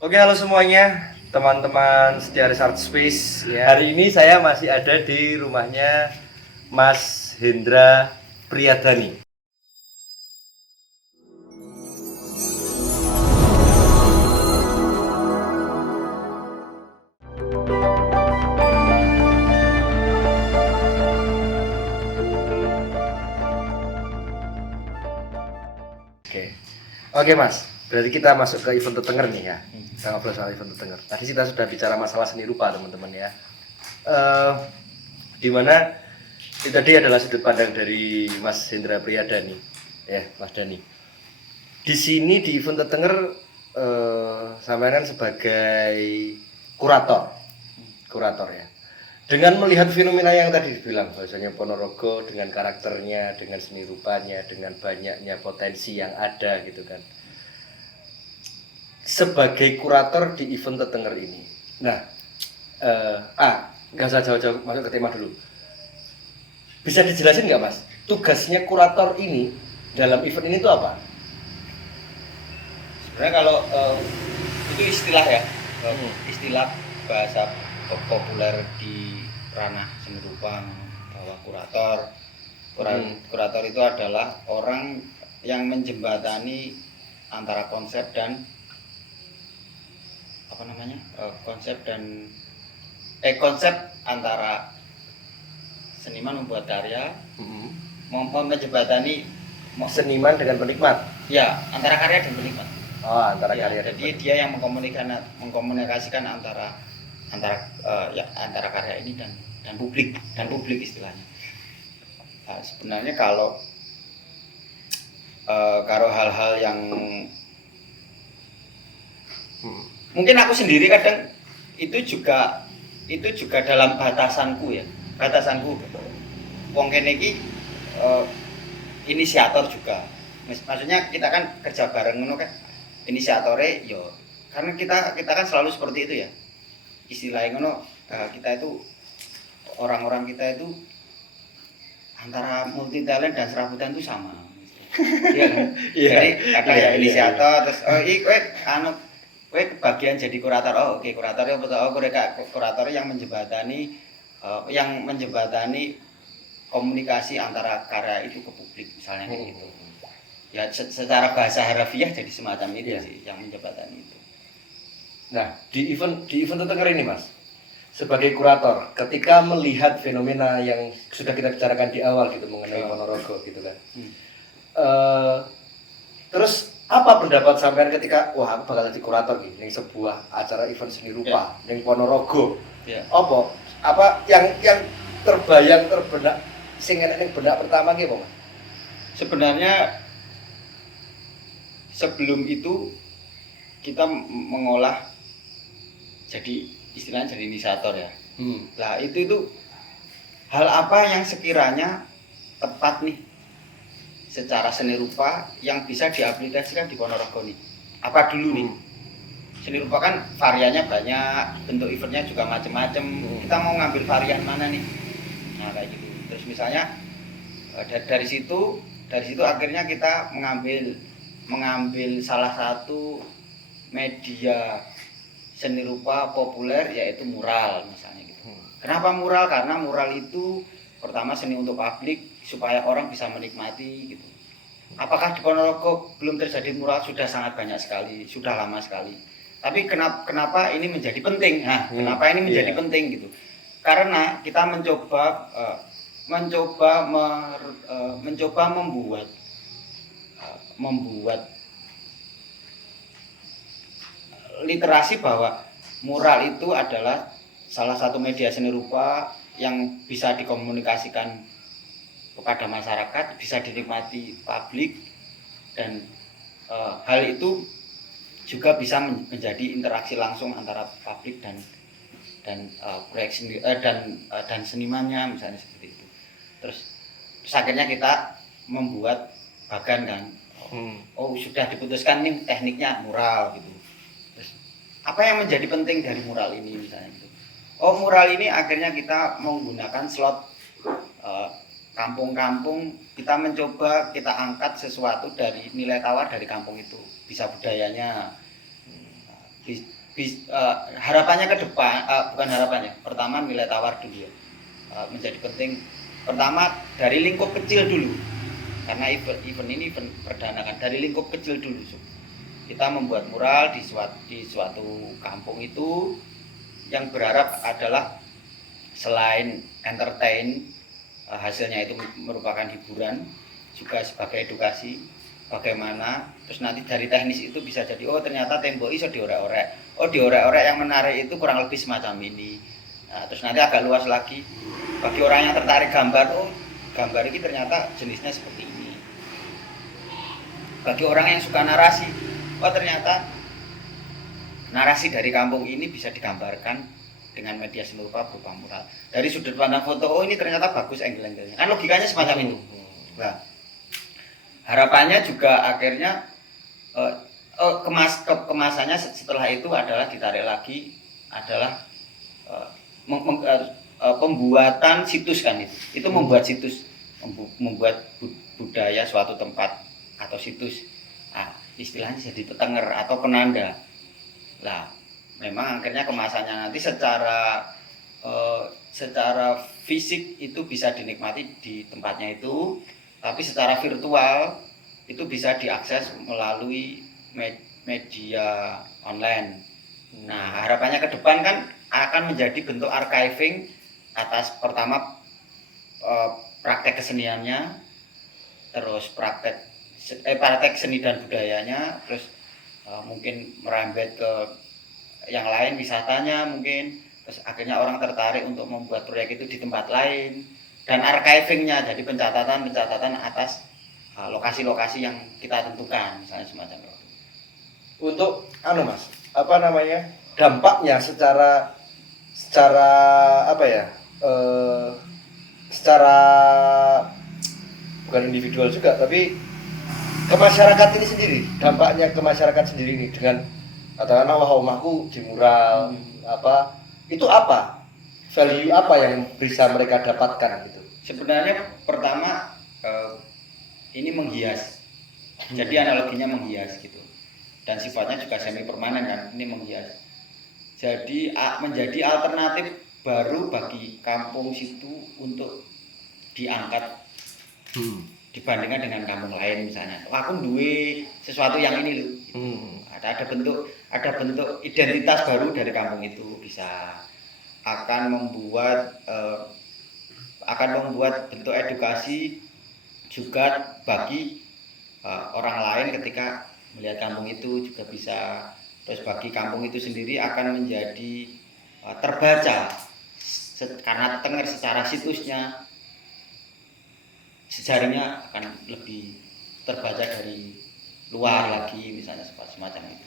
Oke, halo semuanya, teman-teman setia Art Space. Ya, hari ini saya masih ada di rumahnya Mas Hendra Priyadani. Oke Mas, berarti kita masuk ke event Tetenger nih ya. Kita ngobrol soal event Tetenger. Tadi kita sudah bicara masalah seni rupa teman-teman ya. Dimana itu tadi adalah sudut pandang dari Mas Hendra Priyadani, ya Mas Dani. Di sini di event Tetenger sampean kan sebagai kurator ya. Dengan melihat fenomena yang tadi dibilang, bahwasanya Ponorogo dengan karakternya, dengan seni rupanya, dengan banyaknya potensi yang ada gitu kan. Sebagai kurator di event Tetenger ini. Nah, nggak usah jauh-jauh masuk ke tema dulu. Bisa dijelasin nggak Mas, tugasnya kurator ini dalam event ini itu apa? Sebenarnya kalau itu istilah ya, istilah bahasa populer di ranah seni rupa bahwa kurator itu adalah orang yang menjembatani antara konsep dan konsep antara seniman membuat karya, menjembatani seniman dengan penikmat. Ya, antara karya dan penikmat. Antara ya, karya. Jadi dia yang mengkomunikasikan antara karya ini dan publik istilahnya. Nah, sebenarnya kalau hal-hal yang mungkin aku sendiri kadang itu juga dalam batasanku. Wong kene iki inisiator juga. Maksudnya kita kan kerja bareng ngono kan. Inisiatore yo karena kita kan selalu seperti itu ya. Istilahnya ngono, kita itu orang-orang kita itu antara multi talent dan serabutan itu sama. Iya kan? Jadi ada yang inisiator terus kowe bagian jadi kurator. Oke, kuratornya betul. Kurator yang menjembatani komunikasi antara karya itu ke publik misalnya kayak gitu. Ya secara bahasa harfiah jadi semacam itu sih yang menjembatani itu. Nah, di event Tetenger ini Mas, sebagai kurator, ketika melihat fenomena yang sudah kita bicarakan di awal gitu mengenai Ponorogo gitu kan. Terus apa pendapat sampean ketika aku bakal jadi kurator gitu ning sebuah acara event seni rupa ning Ponorogo? Apa yang terbayang terbenak sing enek ning benak pertama ki apa Mas? Sebenarnya sebelum itu kita mengolah jadi istilahnya jadi inisiator ya. Nah itu hal apa yang sekiranya tepat nih secara seni rupa yang bisa diaplikasikan di Ponorogo nih. Apa dulu nih? Seni rupa kan variannya banyak, bentuk eventnya juga macam-macam. Kita mau ngambil varian mana nih? Nah kayak gitu. Terus misalnya dari situ akhirnya kita mengambil salah satu media seni rupa populer yaitu mural misalnya gitu. Kenapa mural? Karena mural itu pertama seni untuk publik supaya orang bisa menikmati gitu. Apakah di Ponorogo belum terjadi mural? Sudah sangat banyak sekali, sudah lama sekali. Tapi kenapa ini menjadi penting? Kenapa ini menjadi penting gitu? Karena kita mencoba membuat literasi bahwa mural itu adalah salah satu media seni rupa yang bisa dikomunikasikan kepada masyarakat, bisa dinikmati publik dan hal itu juga bisa menjadi interaksi langsung antara publik dan proyek sendiri dan senimannya misalnya seperti itu. Terus akhirnya kita membuat bagan kan. Sudah diputuskan nih tekniknya mural gitu. Terus apa yang menjadi penting dari mural ini misalnya gitu. Mural ini akhirnya kita menggunakan slot kampung-kampung, kita mencoba kita angkat sesuatu dari nilai tawar dari kampung itu, bisa budayanya, harapannya ke depan, bukan harapannya, pertama nilai tawar dulu ya, menjadi penting. Pertama dari lingkup kecil dulu, karena event ini event perdana kan, dari lingkup kecil dulu. Kita membuat mural di suatu kampung itu, yang berharap adalah selain entertain, hasilnya itu merupakan hiburan, juga sebagai edukasi bagaimana. Terus nanti dari teknis itu bisa jadi, oh ternyata tembok iso diorek-orek, oh diorek-orek yang menarik itu kurang lebih semacam ini. Nah, terus nanti agak luas lagi bagi orang yang tertarik gambar, oh gambar ini ternyata jenisnya seperti ini. Bagi orang yang suka narasi, oh ternyata narasi dari kampung ini bisa digambarkan dengan media seni rupa berupa mural. Dari sudut pandang foto, oh ini ternyata bagus angle-angle-nya. Kan logikanya semacam itu. Nah, harapannya juga akhirnya kemasannya setelah itu adalah ditarik lagi adalah pembuatan situs kan itu. Itu membuat situs, membuat budaya suatu tempat atau situs. Nah, istilahnya jadi petenger atau penanda. Lah, memang akhirnya kemasannya nanti secara fisik itu bisa dinikmati di tempatnya itu, tapi secara virtual itu bisa diakses melalui media online. Nah, harapannya ke depan kan akan menjadi bentuk archiving atas pertama praktek keseniannya, terus praktek seni dan budayanya, terus mungkin merembet ke yang lain, wisatanya mungkin, terus akhirnya orang tertarik untuk membuat proyek itu di tempat lain, dan archivingnya jadi pencatatan atas lokasi-lokasi yang kita tentukan, misalnya semacam itu. Untuk Mas, apa namanya, dampaknya secara apa ya, secara bukan individual juga, tapi ke masyarakat ini sendiri, dampaknya ke masyarakat sendiri ini dengan katakanlah wah rumahku di mural, apa itu, apa value apa yang bisa mereka dapatkan gitu. Sebenarnya pertama ini menghias, jadi analoginya menghias gitu, dan sifatnya juga semi permanen kan, ini menghias. Jadi menjadi alternatif baru bagi kampung situ untuk diangkat dibandingkan dengan kampung lain. Misalnya, aku duwe sesuatu yang ini loh. Ada bentuk identitas baru dari kampung itu, bisa akan membuat bentuk edukasi juga bagi orang lain ketika melihat kampung itu juga bisa. Terus bagi kampung itu sendiri akan menjadi terbaca karena tenger secara situsnya, sejarahnya akan lebih terbaca dari luar lagi, misalnya semacam itu.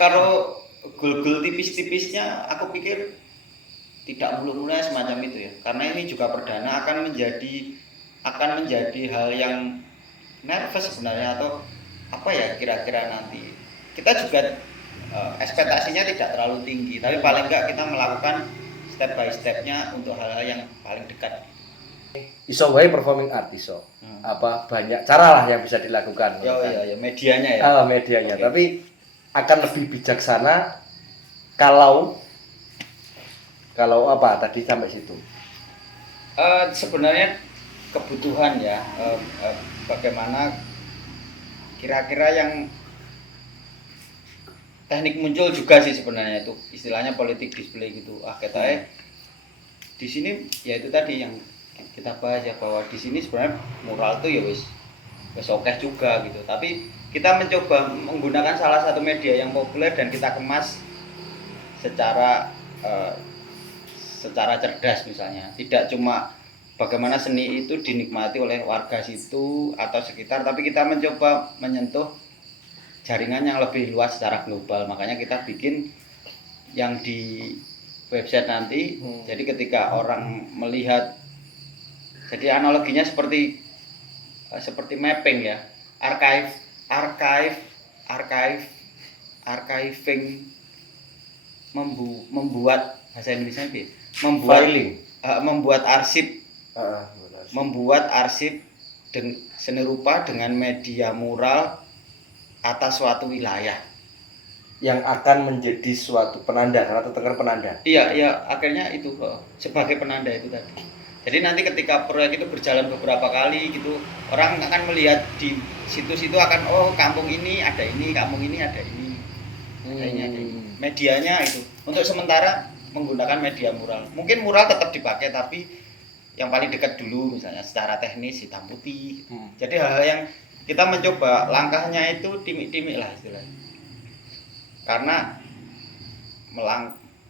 Kalau gul-gul tipis-tipisnya aku pikir tidak muluk-muluk semacam itu ya, karena ini juga perdana akan menjadi hal yang nervous sebenarnya, atau apa ya kira-kira nanti. Kita juga ekspektasinya tidak terlalu tinggi, tapi paling enggak kita melakukan step by stepnya untuk hal-hal yang paling dekat. Iso wae performing art iso. Apa banyak cara lah yang bisa dilakukan. Ya medianya ya. Medianya. Okay. Tapi akan lebih bijaksana kalau apa tadi sampai situ. Sebenarnya kebutuhan ya, bagaimana kira-kira yang teknik muncul juga sih sebenarnya, itu istilahnya politik display gitu. Katanya di sini ya itu tadi yang kita bahas ya, bahwa di sini sebenarnya mural tuh ya wis oke juga gitu, tapi kita mencoba menggunakan salah satu media yang populer dan kita kemas secara cerdas, misalnya tidak cuma bagaimana seni itu dinikmati oleh warga situ atau sekitar, tapi kita mencoba menyentuh jaringan yang lebih luas secara global. Makanya kita bikin yang di website nanti. Jadi ketika orang melihat, jadi analoginya seperti mapping ya, archiving, membuat bahasa Indonesia ini, membuat arsip, membuat arsip seni rupa dengan media mural atas suatu wilayah. yang akan menjadi suatu penanda karena Tetenger penanda. Iya, akhirnya itu sebagai penanda itu tadi. Jadi nanti ketika proyek itu berjalan beberapa kali gitu, orang akan melihat di situ-situ akan kampung ini ada ini, kampung ini ada ini. Ada ini. Medianya itu untuk sementara menggunakan media mural. Mungkin mural tetap dipakai tapi yang paling dekat dulu misalnya secara teknis hitam putih. Jadi hal-hal yang kita mencoba langkahnya itu timik-timik lah istilahnya. Karena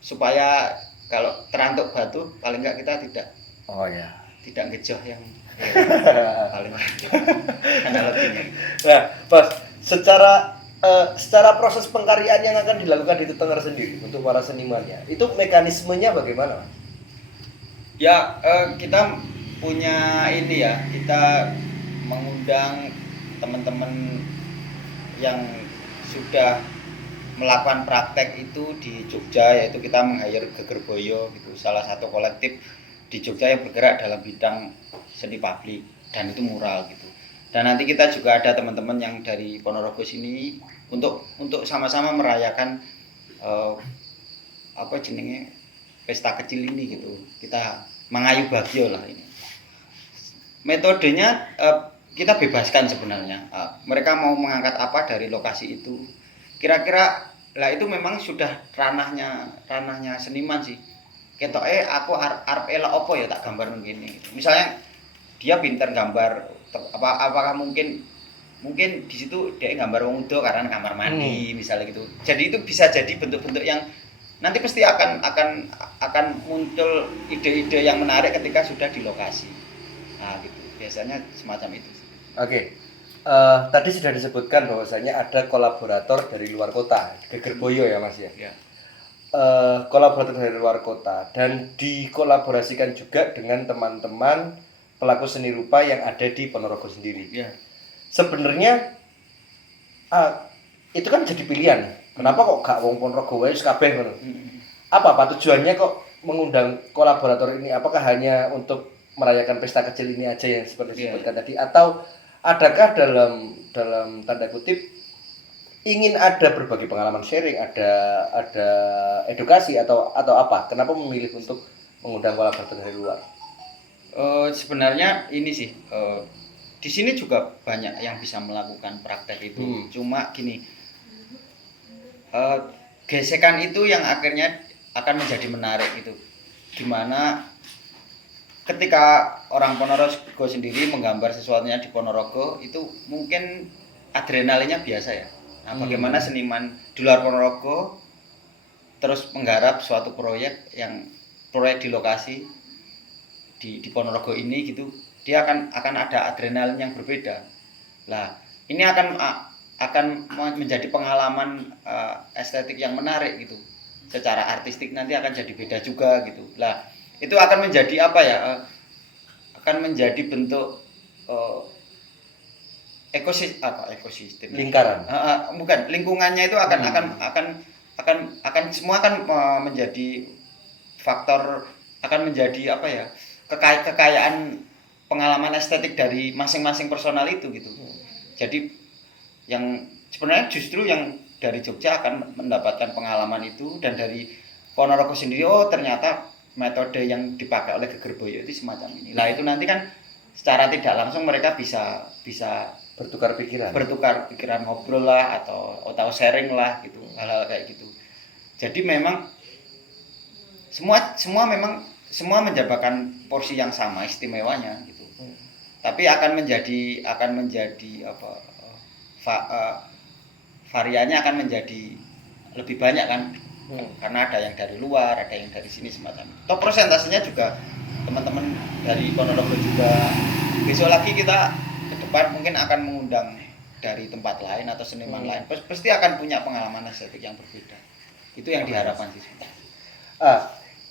supaya kalau terantuk batu paling enggak kita tidak ngejoh yang paling analoginya. Nah, Mas, secara proses pengkaryaan yang akan dilakukan di Tetenger sendiri untuk para senimannya, itu mekanismenya bagaimana? Ya, kita punya ini ya, kita mengundang teman-teman yang sudah melakukan praktek itu di Jogja, yaitu kita meng-hire Gegerboyo gitu, salah satu kolektif di Jogja yang bergerak dalam bidang seni publik dan itu mural gitu. Dan nanti kita juga ada teman-teman yang dari Ponorogo sini untuk sama-sama merayakan pesta kecil ini gitu. Kita mengayu bagio lah ini. Metodenya kita bebaskan sebenarnya. Mereka mau mengangkat apa dari lokasi itu. Kira-kira lah itu memang sudah ranahnya seniman sih. Ketoke aku arep elok apa ya tak gambar begini. Misalnya dia pintar gambar apakah mungkin di situ dia gambar wong udo karena kamar mandi misalnya gitu. Jadi itu bisa jadi bentuk-bentuk yang nanti pasti akan muncul ide-ide yang menarik ketika sudah di lokasi. Nah, gitu. Biasanya semacam itu. Oke. Tadi sudah disebutkan bahwasanya ada kolaborator dari luar kota, Gegerboyo ya Mas ya. Ya. Kolaborator dari luar kota dan dikolaborasikan juga dengan teman-teman pelaku seni rupa yang ada di Ponorogo sendiri. Ya. Sebenarnya itu kan jadi pilihan. Kenapa kok gak wong Ponorogo wae kabeh ngono? Apa tujuannya kok mengundang kolaborator ini? Apakah hanya untuk merayakan pesta kecil ini aja yang seperti disebutkan tadi, atau adakah dalam tanda kutip ingin ada berbagi pengalaman sharing, ada edukasi atau apa? Kenapa memilih untuk mengundang kolaborator dari luar? Sebenarnya ini sih di sini juga banyak yang bisa melakukan praktek itu. Cuma gini, gesekan itu yang akhirnya akan menjadi menarik gitu. Gimana ketika orang Ponorogo sendiri menggambar sesuatunya di Ponorogo itu mungkin adrenalinnya biasa ya. Nah, bagaimana seniman di luar Ponorogo terus menggarap suatu proyek di lokasi di Ponorogo ini gitu, dia akan ada adrenalin yang berbeda. Lah, ini akan menjadi pengalaman estetik yang menarik gitu. Secara artistik nanti akan jadi beda juga gitu. Lah, itu akan menjadi apa ya? Akan menjadi bentuk ekosistem lingkaran. Bukan, lingkungannya itu akan semua akan menjadi faktor, akan menjadi apa ya? Kekayaan pengalaman estetik dari masing-masing personal itu gitu. Jadi yang sebenarnya justru yang dari Jogja akan mendapatkan pengalaman itu, dan dari Ponorogo sendiri ternyata metode yang dipakai oleh Gegerboyo itu semacam ini. Lah itu nanti kan secara tidak langsung mereka bisa bertukar pikiran, ngobrol lah atau sharing lah gitu, hal-hal kayak gitu. Jadi memang semua menjabakan porsi yang sama istimewanya gitu. Tapi akan menjadi variannya akan menjadi lebih banyak kan. Karena ada yang dari luar, ada yang dari sini semacam itu. Toh presentasenya juga teman-teman dari Ponorogo juga. Besok lagi kita ke depan mungkin akan mengundang dari tempat lain atau seniman lain. Pasti akan punya pengalaman estetik yang berbeda. Itu yang diharapkan sih.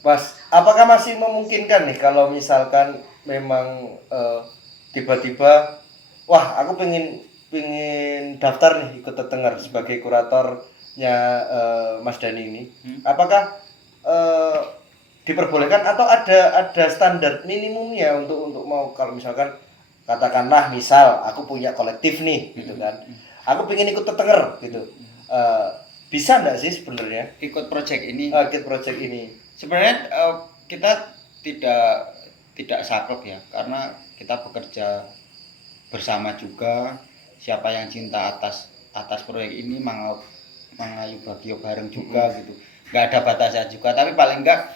Mas, apakah masih memungkinkan nih kalau misalkan memang tiba-tiba wah aku pengen daftar nih ikut Tetenger sebagai kuratornya Mas Dani ini, apakah diperbolehkan atau ada standar minimumnya untuk mau, kalau misalkan katakanlah misal aku punya kolektif nih gitu kan, aku pengen ikut Tetenger gitu, bisa enggak sih sebenarnya ikut project ini? Ikut project ini. Sebenarnya kita tidak saklek ya, karena kita bekerja bersama juga. Siapa yang cinta atas proyek ini mengayu bagio bareng juga gitu. Nggak ada batasan juga, tapi paling enggak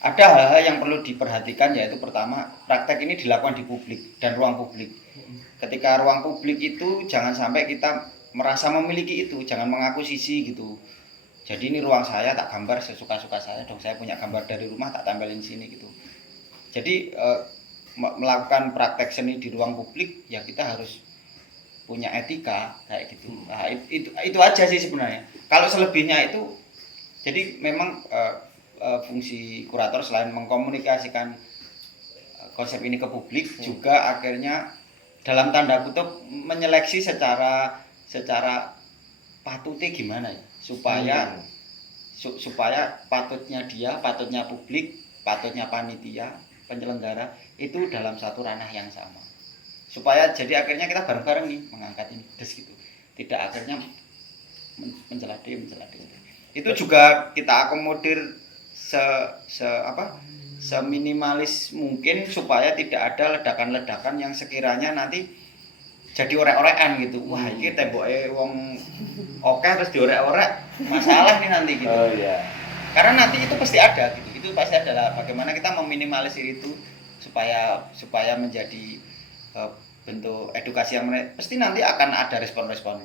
ada hal-hal yang perlu diperhatikan, yaitu pertama, praktek ini dilakukan di publik dan ruang publik. Ketika ruang publik itu jangan sampai kita merasa memiliki itu, jangan mengakuisisi gitu. Jadi ini ruang saya, tak gambar sesuka-suka saya dong, saya punya gambar dari rumah tak tempelin sini gitu. Jadi melakukan praktek seni di ruang publik ya kita harus punya etika kayak gitu. Nah, itu aja sih sebenarnya. Kalau selebihnya itu, jadi memang fungsi kurator selain mengkomunikasikan konsep ini ke publik, juga akhirnya dalam tanda kutip menyeleksi secara patutnya gimana ya, supaya patutnya dia, patutnya publik, patutnya panitia penyelenggara itu dalam satu ranah yang sama, supaya jadi akhirnya kita bareng-bareng nih mengangkat ini gitu, tidak akhirnya mencelade. Itu juga kita akomodir seminimalis mungkin, supaya tidak ada ledakan-ledakan yang sekiranya nanti jadi orek-orekan gitu. Wah, ini temboknya wong oke terus diorek-orek, masalah nih nanti gitu. Oh iya. Karena nanti itu pasti ada gitu. Itu pasti adalah bagaimana kita meminimalisir itu supaya menjadi bentuk edukasi yang pasti nanti akan ada respon-respon.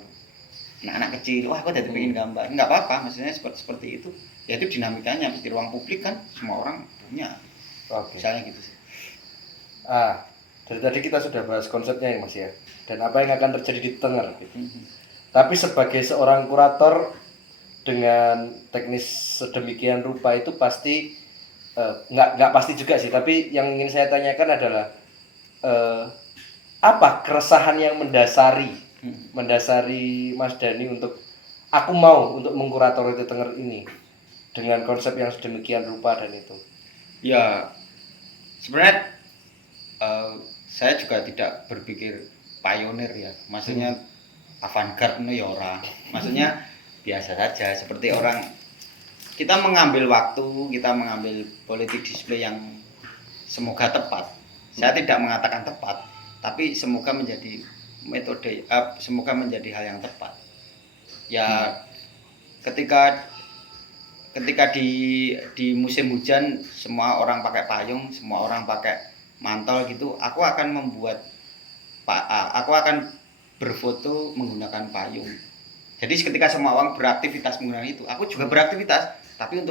Anak-anak kecil, wah aku udah pengen gambar. Enggak apa-apa, maksudnya seperti itu. Ya itu dinamikanya, mesti ruang publik kan semua orang punya. Oke. Misalnya gitu sih. Dari tadi kita sudah bahas konsepnya ya Mas ya. Dan apa yang akan terjadi di Tenger gitu. Tapi sebagai seorang kurator dengan teknis sedemikian rupa itu pasti nggak pasti juga sih, tapi yang ingin saya tanyakan adalah apa keresahan yang mendasari Mas Dhani untuk aku mau untuk mengkurator di Tenger ini dengan konsep yang sedemikian rupa dan itu. Ya sebenarnya saya juga tidak berpikir pionir ya, maksudnya avant-garde ya orang, maksudnya biasa saja seperti orang. Kita mengambil waktu, kita mengambil politik display yang semoga tepat. Saya tidak mengatakan tepat, tapi semoga menjadi metode, semoga menjadi hal yang tepat. Ya ketika di musim hujan semua orang pakai payung, semua orang pakai mantel gitu, aku akan berfoto menggunakan payung. Jadi ketika semua orang beraktivitas menggunakan itu, aku juga beraktivitas, tapi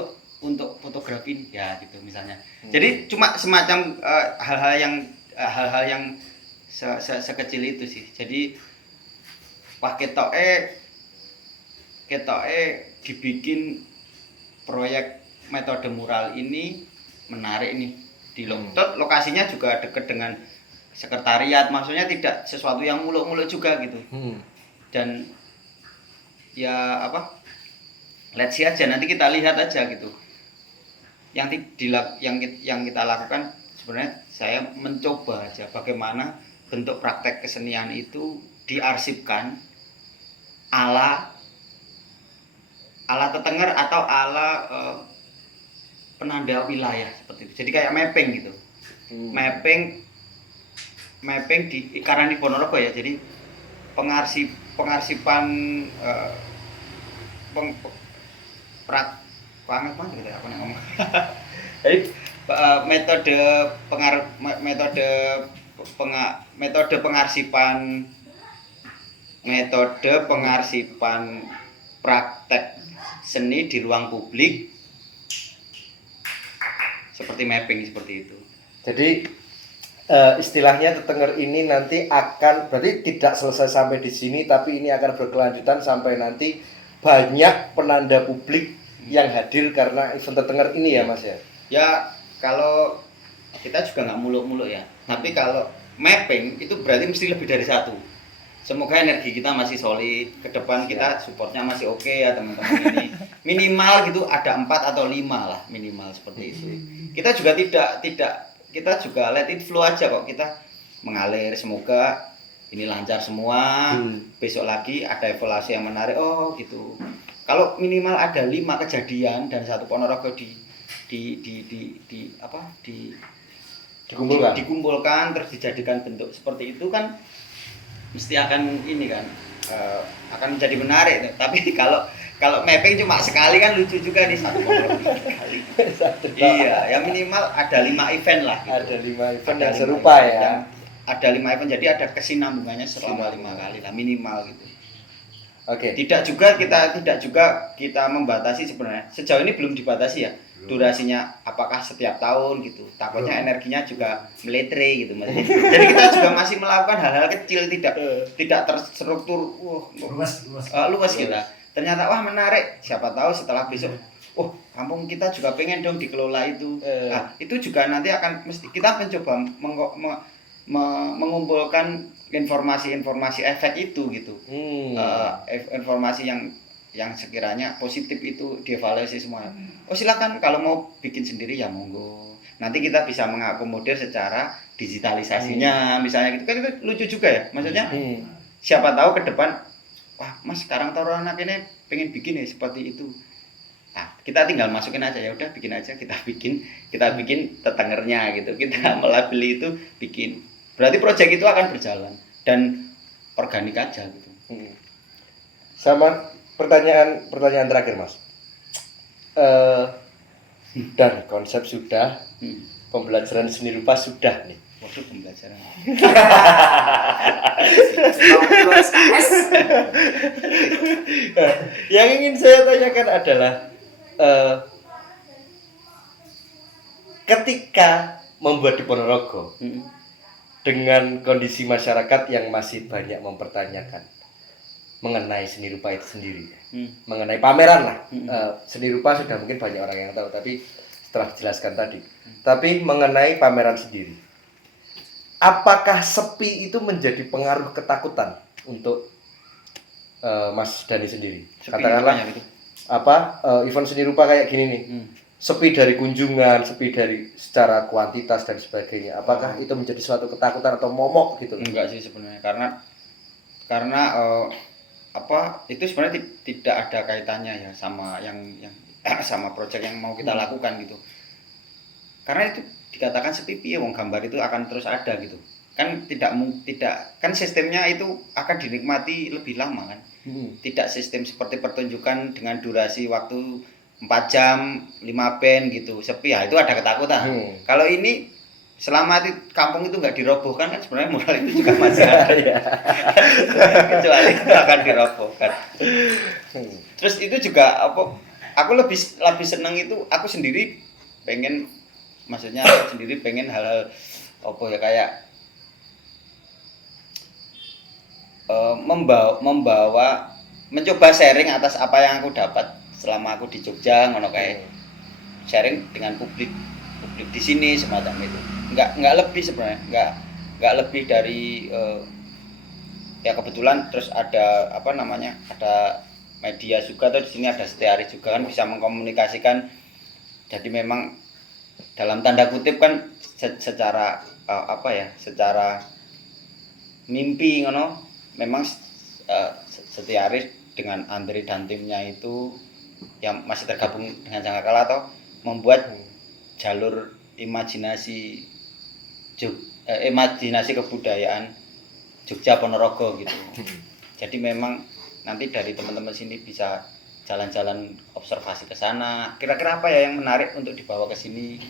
untuk fotografi ya gitu misalnya. Jadi cuma semacam hal-hal yang sekecil itu sih. Jadi wah ketoke dibikin proyek metode mural ini menarik nih di Longtot, lokasinya juga dekat dengan sekretariat, maksudnya tidak sesuatu yang muluk-muluk juga gitu. Dan ya let's see aja, nanti kita lihat aja gitu. Yang kita lakukan sebenarnya saya mencoba aja bagaimana bentuk praktek kesenian itu diarsipkan ala Tetenger atau ala penanda wilayah seperti itu. Jadi kayak mapping gitu. Mapping di karena di Ponorogo ya. Jadi pengarsipan gitu apa ngomong. Jadi metode pengarsipan praktek seni di ruang publik seperti mapping seperti itu. Jadi istilahnya Tetenger ini nanti akan berarti tidak selesai sampai di sini, tapi ini akan berkelanjutan sampai nanti banyak penanda publik yang hadir karena event Tetenger ini ya Mas ya. Ya kalau kita juga nggak muluk-muluk ya, tapi kalau mapping itu berarti mesti lebih dari satu. Semoga energi kita masih solid, ke depan kita supportnya masih oke ya teman-teman ini. Minimal gitu ada 4 atau 5 lah minimal seperti itu. Kita juga kita juga let it flow aja kok, kita mengalir, semoga ini lancar semua. Besok lagi ada evaluasi yang menarik, oh gitu. Kalau minimal ada 5 kejadian dan satu Ponorogo dikumpulkan terus dijadikan bentuk seperti itu kan mesti akan ini kan akan menjadi menarik. Tapi kalau mapping cuma sekali kan lucu juga nih satu Ponorogo sekali. Iya, yang minimal ada 5 event lah gitu. Ada 5 event yang serupa ya. Ada 5 event, jadi ada kesinambungannya selama 5 kali lah minimal gitu. Oke. Tidak juga kita membatasi sebenarnya. Sejauh ini belum dibatasi ya. Durasinya apakah setiap tahun gitu. Takutnya energinya juga meletre gitu maksudnya. Jadi kita juga masih melakukan hal-hal kecil, tidak terstruktur. Luas kita. Ternyata wah menarik. Siapa tahu setelah besok kampung kita juga pengen dong dikelola itu. Nah, itu juga nanti akan mesti kita mencoba mengumpulkan informasi efek itu gitu. Informasi yang sekiranya positif itu dievaluasi semua. Silakan kalau mau bikin sendiri ya monggo. Nanti kita bisa mengakomodir secara digitalisasinya misalnya gitu kan, itu lucu juga ya. Maksudnya siapa tahu ke depan wah Mas sekarang taruh anak ini pengen bikin ya seperti itu. Nah, kita tinggal masukin aja, ya udah bikin aja, kita bikin tetengernya gitu. Kita melabeli itu bikin. Berarti proyek itu akan berjalan dan organik aja gitu. Sama pertanyaan terakhir Mas. Dan konsep sudah, pembelajaran seni rupa sudah nih. Waduh, pembelajaran. Yang ingin saya tanyakan adalah ketika membuat di Ponorogo dengan kondisi masyarakat yang masih banyak mempertanyakan mengenai seni rupa itu sendiri, mengenai pameran lah. Seni rupa sudah mungkin banyak orang yang tahu, tapi setelah dijelaskan tadi. Tapi mengenai pameran sendiri, apakah sepi itu menjadi pengaruh ketakutan untuk Mas Dani sendiri? Katakanlah event seni rupa kayak gini nih, sepi dari kunjungan, sepi dari secara kuantitas dan sebagainya. Apakah itu menjadi suatu ketakutan atau momok gitu? Enggak sih sebenarnya, karena itu sebenarnya tidak ada kaitannya ya sama yang sama proyek yang mau kita lakukan gitu. Karena itu dikatakan sepi piye wong gambar itu akan terus ada gitu. Kan tidak kan sistemnya itu akan dinikmati lebih lama kan. Tidak sistem seperti pertunjukan dengan durasi waktu 4 jam, 5 band gitu, sepi ya itu ada ketakutan. Kalau ini selama kampung itu nggak dirobohkan kan sebenarnya moral itu juga masih ada. Kecuali itu akan dirobohkan. Terus itu juga aku lebih seneng itu aku sendiri pengen, maksudnya sendiri pengen hal-hal kayak mencoba sharing atas apa yang aku dapat selama aku di Jogja, ngono kayak sharing dengan publik di sini semacam itu. Nggak lebih sebenarnya, nggak lebih dari ya kebetulan terus ada ada media juga, atau di sini ada Setiaris juga kan bisa mengkomunikasikan. Jadi memang dalam tanda kutip kan secara secara mimpi ngono, memang Setiaris dengan Andri dan timnya itu yang masih tergabung dengan Sangkakala atau membuat jalur imajinasi kebudayaan Jogja Ponorogo gitu. Jadi memang nanti dari teman-teman sini bisa jalan-jalan observasi ke sana. Kira-kira apa ya yang menarik untuk dibawa ke sini?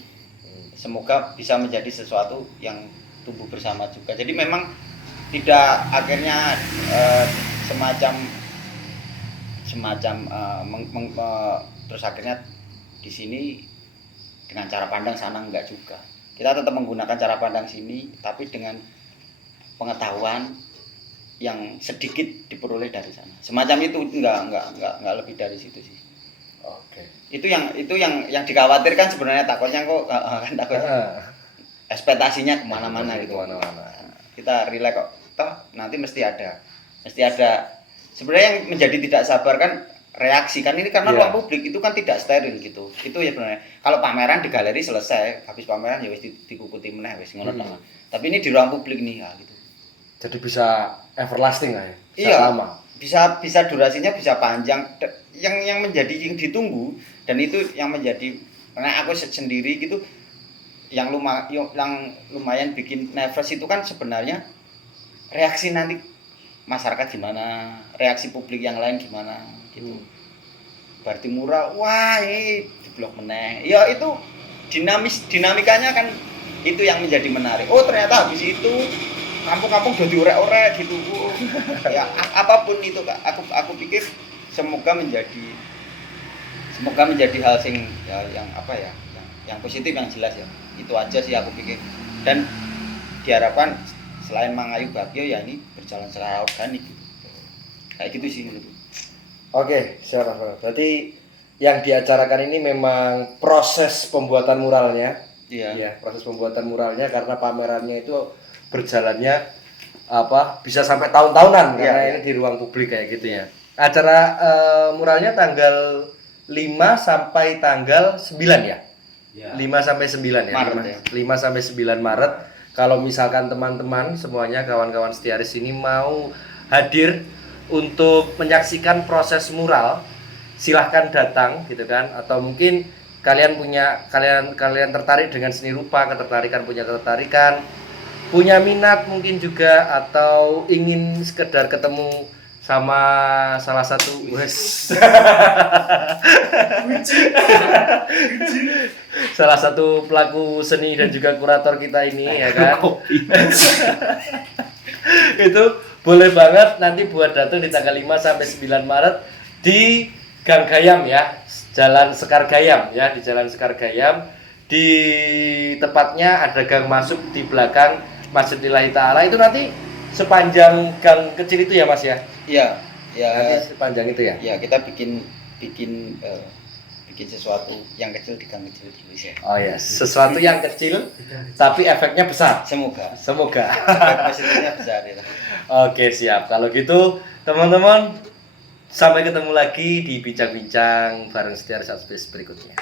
Semoga bisa menjadi sesuatu yang tumbuh bersama juga. Jadi memang tidak akhirnya terus akhirnya di sini dengan cara pandang sana enggak juga. Kita tetap menggunakan cara pandang sini tapi dengan pengetahuan yang sedikit diperoleh dari sana. Semacam itu, enggak lebih dari situ sih. Oke. Itu yang dikhawatirkan sebenarnya, takutnya ekspektasinya kemana-mana gitu. Kita relax kok. Toh nanti mesti ada. Sebenarnya yang menjadi tidak sabar kan reaksi kan ini, karena ruang publik itu kan tidak steril gitu. Itu ya sebenarnya. Kalau pameran di galeri selesai, habis pameran ya wis dikukuti meneh wis ngono tok. Tapi ini di ruang publik nih ya gitu. Jadi bisa everlasting lah ya. Iya. Lama. bisa durasinya bisa panjang. Yang menjadi yang ditunggu dan itu yang menjadi, karena aku sendiri gitu yang lumayan bikin nervous itu kan sebenarnya reaksi nanti masyarakat gimana, reaksi publik yang lain gimana gitu. Berarti murah, wah ini diblok meneh. Ya itu dinamikanya kan itu yang menjadi menarik. Oh ternyata habis itu kampung-kampung udah diorek-orek gitu. Ya apapun itu Kak, aku pikir semoga menjadi hal sing ya, yang apa ya, yang positif, yang jelas ya. Itu aja sih aku pikir. Dan diharapkan selain Mangayu Bagio ya ini berjalan secara organik gitu. Kayak gitu sih menurutku. Oke, siap Mas. Berarti yang diacarakan ini memang proses pembuatan muralnya. Iya. Ya, proses pembuatan muralnya karena pamerannya itu berjalannya bisa sampai tahun-tahunan karena ini di ruang publik kayak gitu ya. Acara muralnya tanggal 5 sampai tanggal 9 ya? 5 sampai 9 ya? Maret 5 sampai 9 Maret. Kalau misalkan teman-teman semuanya kawan-kawan Setiaris ini mau hadir untuk menyaksikan proses mural, silahkan datang gitu kan, atau mungkin kalian tertarik dengan seni rupa, punya ketertarikan, punya minat mungkin juga, atau ingin sekedar ketemu sama salah satu salah satu pelaku seni dan juga kurator kita ini ya kan. Itu boleh banget nanti buat datang di tanggal 5 sampai 9 Maret di Gang Gayam ya, Jalan Sekar Gayam ya, di Jalan Sekar Gayam. Di tepatnya ada gang masuk di belakang Masjid Lillahi Ta'ala, itu nanti sepanjang gang kecil itu ya Mas ya? Iya, ya. Nanti sepanjang itu ya? Ya, kita bikin sesuatu yang kecil di gang kecil dulu ya. Oh ya, sesuatu yang kecil tapi efeknya besar. Semoga. Positifnya besar ya. Oke, siap. Kalau gitu, teman-teman, sampai ketemu lagi di bincang-bincang bareng Setiaris Space berikutnya.